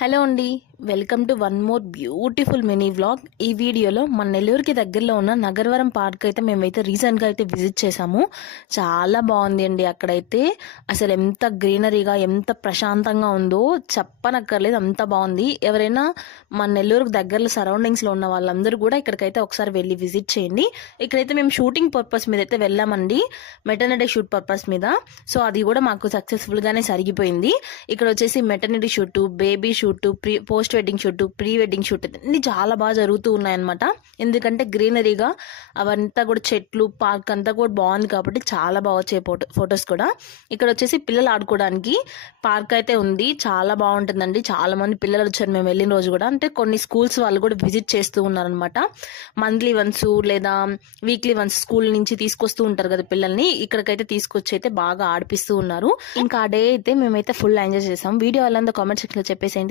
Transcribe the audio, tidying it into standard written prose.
Hello అండి, welcome to one more beautiful mini vlog. ఈ వీడియోలో మన నెల్లూరుకి దగ్గరలో ఉన్న నగరవరం పార్క్ అయితే మేమైతే రీసెంట్గా అయితే విజిట్ చేసాము. చాలా బాగుంది అండి. అక్కడైతే అసలు ఎంత గ్రీనరీగా ఎంత ప్రశాంతంగా ఉందో చెప్పనక్కర్లేదు, అంత బాగుంది. ఎవరైనా మన నెల్లూరుకి దగ్గరలో సరౌండింగ్స్లో ఉన్న వాళ్ళందరూ కూడా ఇక్కడికైతే ఒకసారి వెళ్ళి విజిట్ చేయండి. ఇక్కడైతే మేము షూటింగ్ పర్పస్ మీద అయితే వెళ్ళామండి, మెటర్నిటీ షూట్ పర్పస్ మీద. సో అది కూడా మాకు సక్సెస్ఫుల్గానే జరిగిపోయింది. ఇక్కడ వచ్చేసి maternity shoot, baby shoot, post wedding shoot, pre wedding shoot అన్ని చాలా బాగా జరుగుతూ ఉన్నాయన్నమాట. ఎందుకంటే గ్రీనరీగా అవంతా కూడా చెట్లు, పార్క్ అంతా కూడా బాగుంది కాబట్టి చాలా బాగా వచ్చాయి ఫొటోస్ కూడా. ఇక్కడ వచ్చేసి పిల్లలు ఆడుకోవడానికి పార్క్ అయితే ఉంది, చాలా బాగుంటుందండి. చాలా మంది పిల్లలు వచ్చారు మేము వెళ్ళిన రోజు కూడా. అంటే కొన్ని స్కూల్స్ వాళ్ళు కూడా విజిట్ చేస్తూ ఉన్నారనమాట. మంత్లీ వన్స్ లేదా వీక్లీ వన్స్ స్కూల్ నుంచి తీసుకొస్తూ ఉంటారు కదా పిల్లల్ని, ఇక్కడికైతే తీసుకొచ్చి అయితే బాగా ఆడిపిస్తూ ఉన్నారు. ఇంకా ఆ డే అయితే మేమైతే ఫుల్ ఎంజాయ్ చేసాం. వీడియో వాళ్ళంతా కామెంట్ సెక్షన్ లో చెప్పేసేయండి.